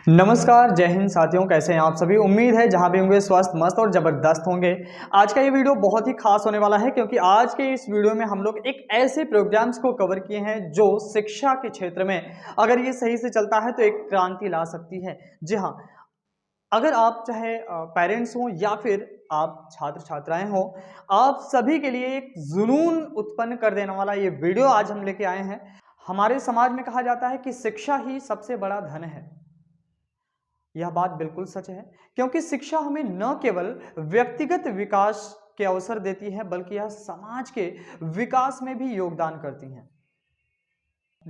नमस्कार, जय हिंद साथियों। कैसे हैं आप सभी। उम्मीद है जहां भी होंगे स्वस्थ मस्त और ज़बरदस्त होंगे। आज का ये वीडियो बहुत ही खास होने वाला है क्योंकि आज के इस वीडियो में हम लोग एक ऐसे प्रोग्राम्स को कवर किए हैं जो शिक्षा के क्षेत्र में अगर ये सही से चलता है तो एक क्रांति ला सकती है। जी हाँ, अगर आप चाहे पेरेंट्स हों या फिर आप छात्र छात्राएं हों, आप सभी के लिए एक जुनून उत्पन्न कर देने वाला ये वीडियो आज हम लेके आए हैं। हमारे समाज में कहा जाता है कि शिक्षा ही सबसे बड़ा धन है। यह बात बिल्कुल सच है क्योंकि शिक्षा हमें न केवल व्यक्तिगत विकास के अवसर देती है बल्कि यह समाज के विकास में भी योगदान करती है।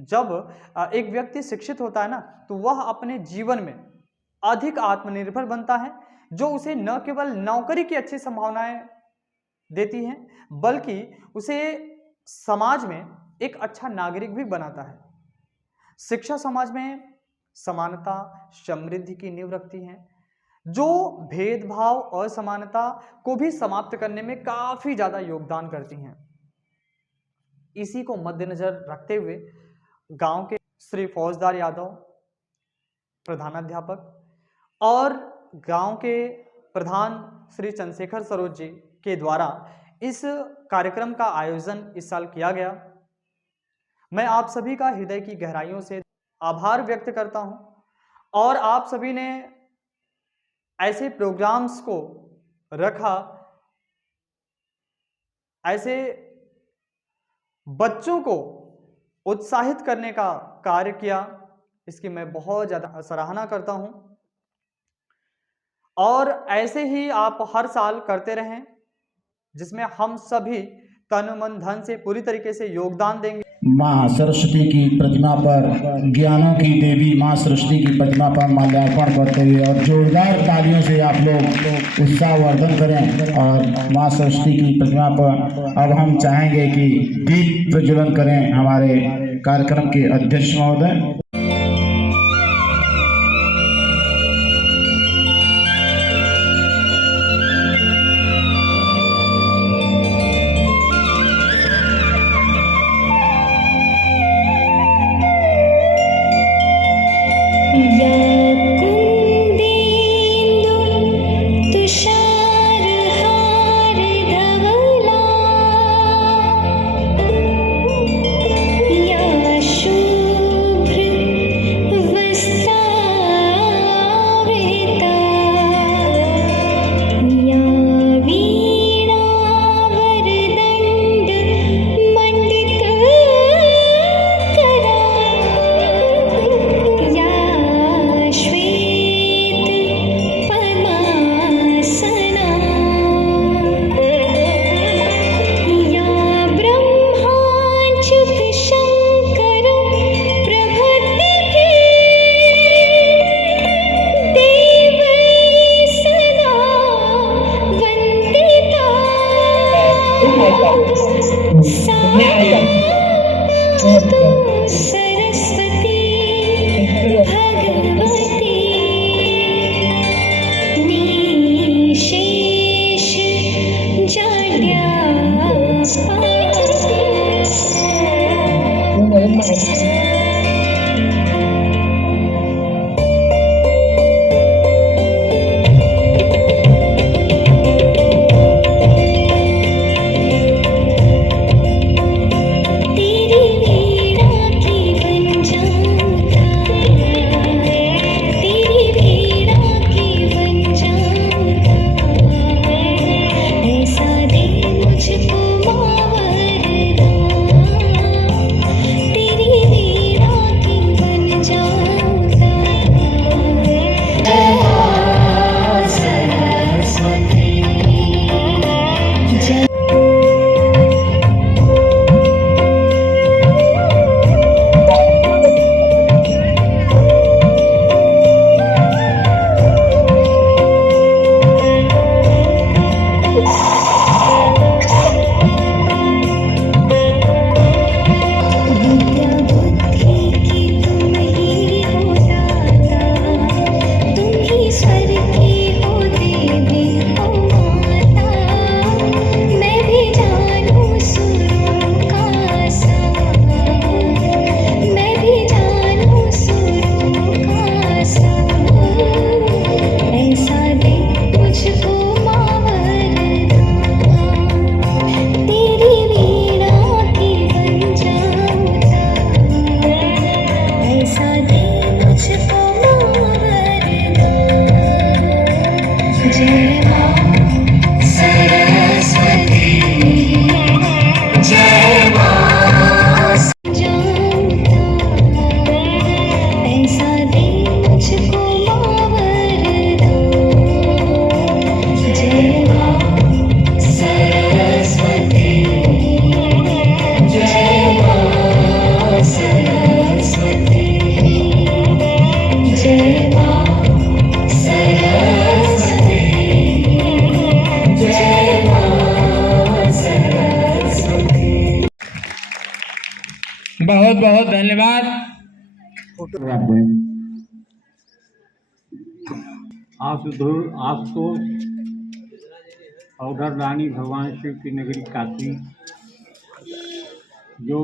जब एक व्यक्ति शिक्षित होता है ना, तो वह अपने जीवन में अधिक आत्मनिर्भर बनता है, जो उसे न केवल नौकरी की अच्छी संभावनाएं देती हैं बल्कि उसे समाज में एक अच्छा नागरिक भी बनाता है। शिक्षा समाज में समानता समृद्धि की नींव रखती है, जो भेदभाव और असमानता को भी समाप्त करने में काफी ज्यादा योगदान करती हैं। इसी को मद्देनजर रखते हुए गांव के श्री फौजदार यादव प्रधानाध्यापक और गांव के प्रधान श्री चंद्रशेखर सरोज जी के द्वारा इस कार्यक्रम का आयोजन इस साल किया गया। मैं आप सभी का हृदय की गहराइयों से आभार व्यक्त करता हूं और आप सभी ने ऐसे प्रोग्राम्स को रखा, ऐसे बच्चों को उत्साहित करने का कार्य किया, इसकी मैं बहुत ज़्यादा सराहना करता हूं और ऐसे ही आप हर साल करते रहें जिसमें हम सभी तन मन धन से पूरी तरीके से योगदान देंगे। माँ सरस्वती की प्रतिमा पर, ज्ञानों की देवी माँ सरस्वती की प्रतिमा पर माल्यार्पण करते हुए और जोरदार तालियों से आप लोग उत्साहवर्धन करें। और माँ सरस्वती की प्रतिमा पर अब हम चाहेंगे कि दीप प्रज्वलन करें हमारे कार्यक्रम के अध्यक्ष महोदय। धन्यवाद। आशुतोष अवधर रानी भगवान शिव की नगरी काशी, जो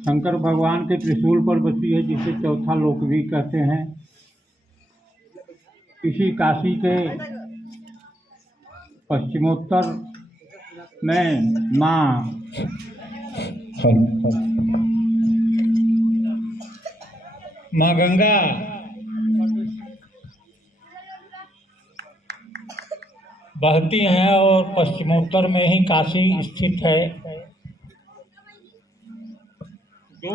शंकर भगवान के त्रिशूल पर बसी है, जिसे चौथा लोक भी कहते हैं। इसी काशी के पश्चिमोत्तर में माँ गंगा बहती हैं और पश्चिमोत्तर में ही काशी स्थित है, जो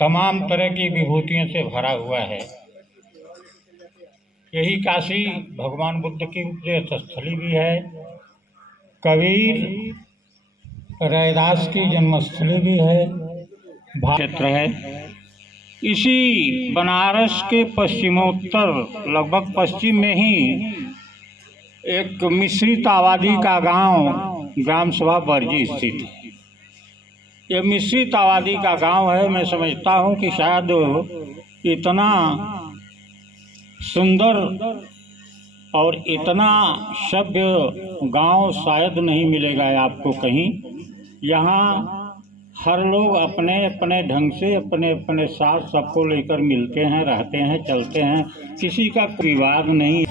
तमाम तरह की विभूतियों से भरा हुआ है। यही काशी भगवान बुद्ध की उपदेश स्थली भी है, कबीर रैदास की जन्मस्थली भी है, क्षेत्र है। इसी बनारस के पश्चिमोत्तर लगभग पश्चिम में ही एक मिश्रित आबादी का गांव ग्राम सभा बरजी स्थित है। यह मिश्रित आबादी का गांव है। मैं समझता हूं कि शायद इतना सुंदर और इतना सभ्य गांव शायद नहीं मिलेगा आपको कहीं। यहाँ हर लोग अपने अपने ढंग से अपने अपने साथ सबको लेकर मिलते हैं, रहते हैं, चलते हैं, किसी का विवाद नहीं।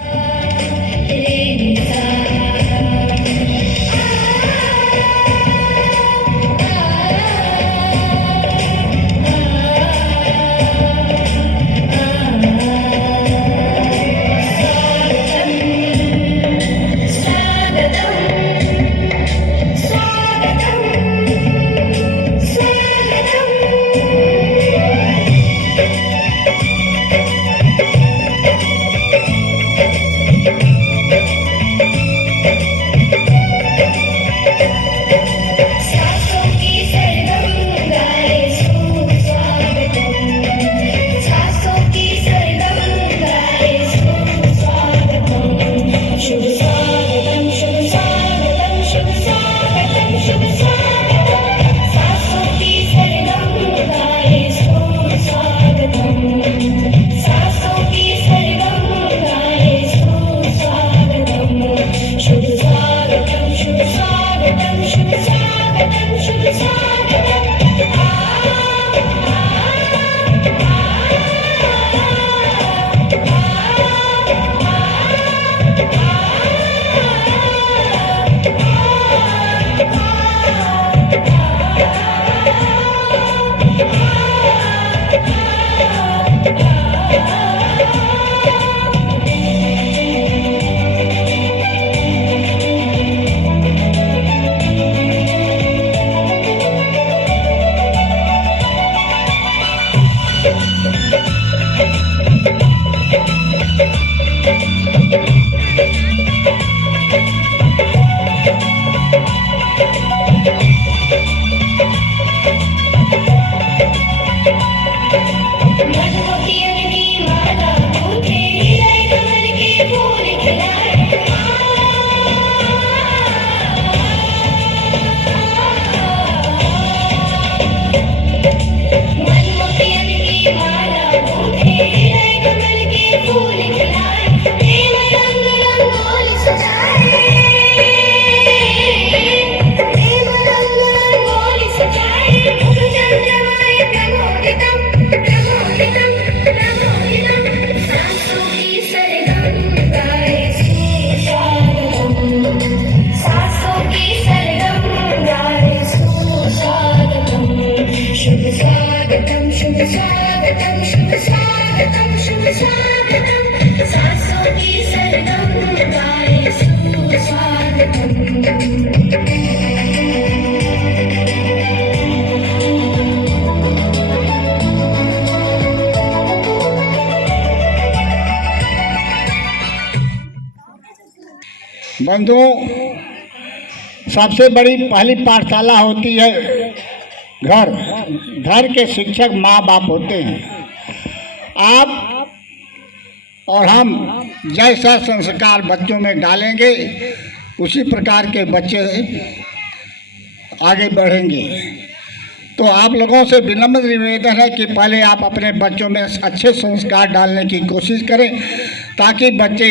बंधुओं, सबसे बड़ी पहली पाठशाला होती है घर। घर के शिक्षक माँ बाप होते हैं। आप और हम जैसा संस्कार बच्चों में डालेंगे उसी प्रकार के बच्चे आगे बढ़ेंगे। तो आप लोगों से विनम्र निवेदन है कि पहले आप अपने बच्चों में अच्छे संस्कार डालने की कोशिश करें, ताकि बच्चे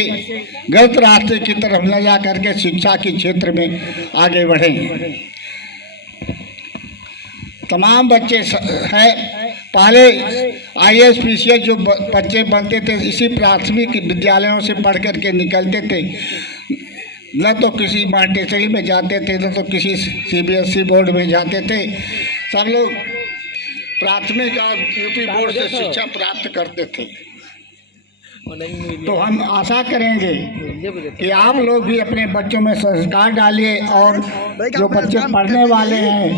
गलत रास्ते की तरफ न जा करके शिक्षा के क्षेत्र में आगे बढ़ें। तमाम बच्चे हैं, पहले IAS PCS जो बच्चे बनते थे इसी प्राथमिक विद्यालयों से पढ़ करके निकलते थे, न तो किसी मॉन्टेसरी में जाते थे, न तो किसी CBSE बोर्ड में जाते थे। सब लोग प्राथमिक और UP बोर्ड से शिक्षा प्राप्त करते थे। तो हम आशा करेंगे कि आप लोग भी अपने बच्चों में संस्कार डालिए और जो बच्चे पढ़ने वाले हैं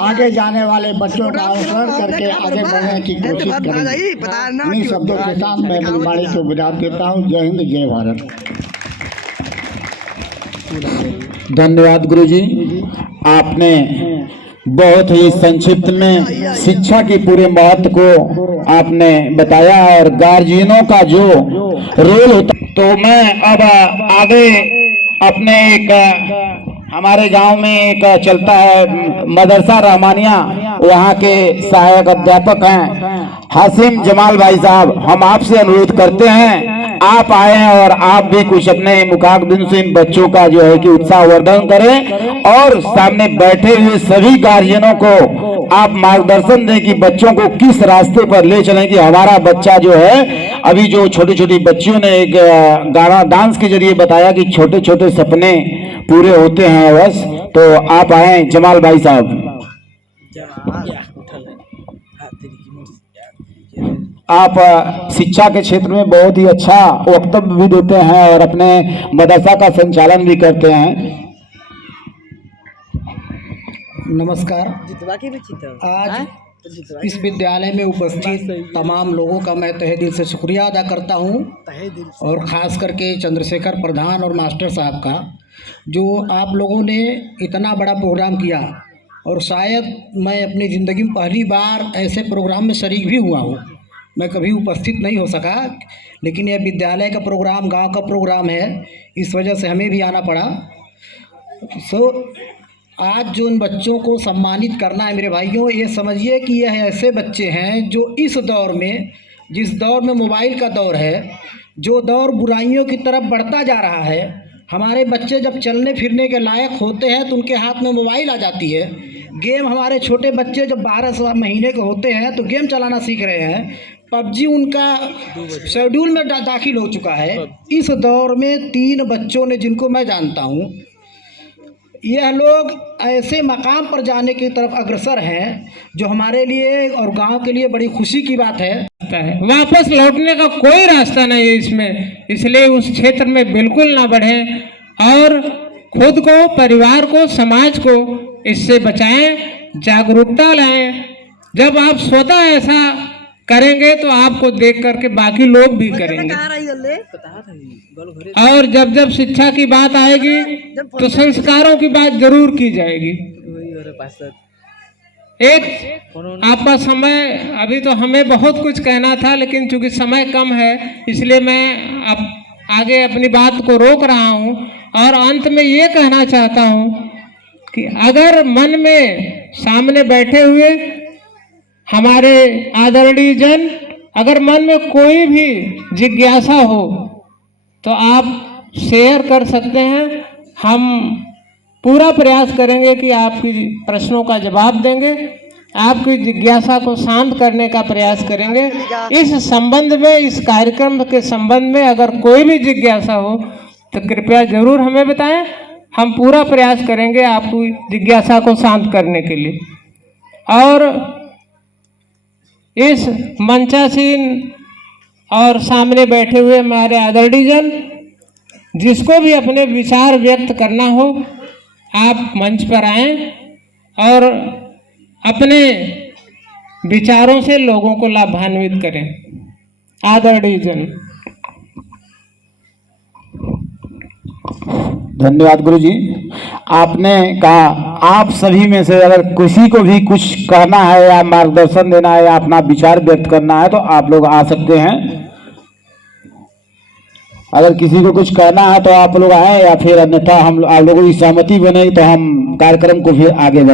आगे जाने वाले बच्चों का अनुसरण करके आगे बढ़ने की कोशिश करेंगे। इन्हीं शब्दों के साथ मैं अपनी वाणी को विराम देता हूँ। जय हिंद, जय भारत। धन्यवाद गुरुजी, आपने बहुत ही संक्षिप्त में शिक्षा के पूरे महत्व को आपने बताया और गार्जियनों का जो रोल होता। तो मैं अब आगे अपने एक हमारे गांव में एक चलता है मदरसा रहमानिया, वहाँ के सहायक अध्यापक हैं हासिम जमाल भाई साहब, हम आपसे अनुरोध करते हैं आप आए और आप भी कुछ अपने मुखाबिन से इन बच्चों का जो है कि उत्साहवर्धन करें और सामने बैठे हुए सभी गार्जियनों को आप मार्गदर्शन दें कि बच्चों को किस रास्ते पर ले चलें कि हमारा बच्चा जो है, अभी जो छोटी छोटी बच्चियों ने एक गाना डांस के जरिए बताया कि छोटे छोटे सपने पूरे होते हैं बस। तो आप आए जमाल भाई साहब। आप शिक्षा के क्षेत्र में बहुत ही अच्छा वक्तव्य भी देते हैं और अपने मदरसा का संचालन भी करते हैं। नमस्कार। आज इस विद्यालय में उपस्थित तमाम लोगों का मैं तहे दिल से शुक्रिया अदा करता हूं और ख़ास करके चंद्रशेखर प्रधान और मास्टर साहब का, जो आप लोगों ने इतना बड़ा प्रोग्राम किया। और शायद मैं अपनी ज़िंदगी में पहली बार ऐसे प्रोग्राम में शरीक भी हुआ हूँ। मैं कभी उपस्थित नहीं हो सका, लेकिन यह विद्यालय का प्रोग्राम, गांव का प्रोग्राम है, इस वजह से हमें भी आना पड़ा। आज जो इन बच्चों को सम्मानित करना है मेरे भाइयों, ये समझिए कि यह ऐसे बच्चे हैं जो इस दौर में, जिस दौर में मोबाइल का दौर है, जो दौर बुराइयों की तरफ बढ़ता जा रहा है, हमारे बच्चे जब चलने फिरने के लायक होते हैं तो उनके हाथ में मोबाइल आ जाती है। गेम, हमारे छोटे बच्चे जब 12 महीने के होते हैं तो गेम चलाना सीख रहे हैं। PUBG उनका शेड्यूल में दाखिल हो चुका है। इस दौर में 3 बच्चों ने, जिनको मैं जानता हूँ, यह लोग ऐसे मकाम पर जाने की तरफ अग्रसर हैं जो हमारे लिए और गांव के लिए बड़ी खुशी की बात है। वापस लौटने का कोई रास्ता नहीं है इसमें, इसलिए उस क्षेत्र में बिल्कुल ना बढ़ें और खुद को, परिवार को, समाज को इससे बचाएं, जागरूकता लाएं। जब आप स्वतः ऐसा करेंगे तो आपको देख करके बाकी लोग भी करेंगे। और जब जब शिक्षा की बात आएगी तो संस्कारों की बात जरूर की जाएगी। एक आपका समय, अभी तो हमें बहुत कुछ कहना था लेकिन चूंकि समय कम है इसलिए मैं अब आगे अपनी बात को रोक रहा हूं और अंत में ये कहना चाहता हूं कि अगर मन में सामने बैठे हुए हमारे आदरणीय जन, अगर मन में कोई भी जिज्ञासा हो तो आप शेयर कर सकते हैं। हम पूरा प्रयास करेंगे कि आपकी प्रश्नों का जवाब देंगे, आपकी जिज्ञासा को शांत करने का प्रयास करेंगे। इस संबंध में, इस कार्यक्रम के संबंध में अगर कोई भी जिज्ञासा हो तो कृपया जरूर हमें बताएं। हम पूरा प्रयास करेंगे आपकी जिज्ञासा को शांत करने के लिए। और इस मंचासीन और सामने बैठे हुए हमारे आदरणीय जन, जिसको भी अपने विचार व्यक्त करना हो आप मंच पर आएं और अपने विचारों से लोगों को लाभान्वित करें। आदरणीय जन। धन्यवाद गुरुजी। आपने कहा आप सभी में से अगर किसी को भी कुछ कहना है या मार्गदर्शन देना है या अपना विचार व्यक्त करना है तो आप लोग आ सकते हैं। अगर किसी को कुछ कहना है तो आप लोग आए, या फिर अन्यथा हम आप लोगों की सहमति बने तो हम कार्यक्रम को फिर आगे बढ़ाएं।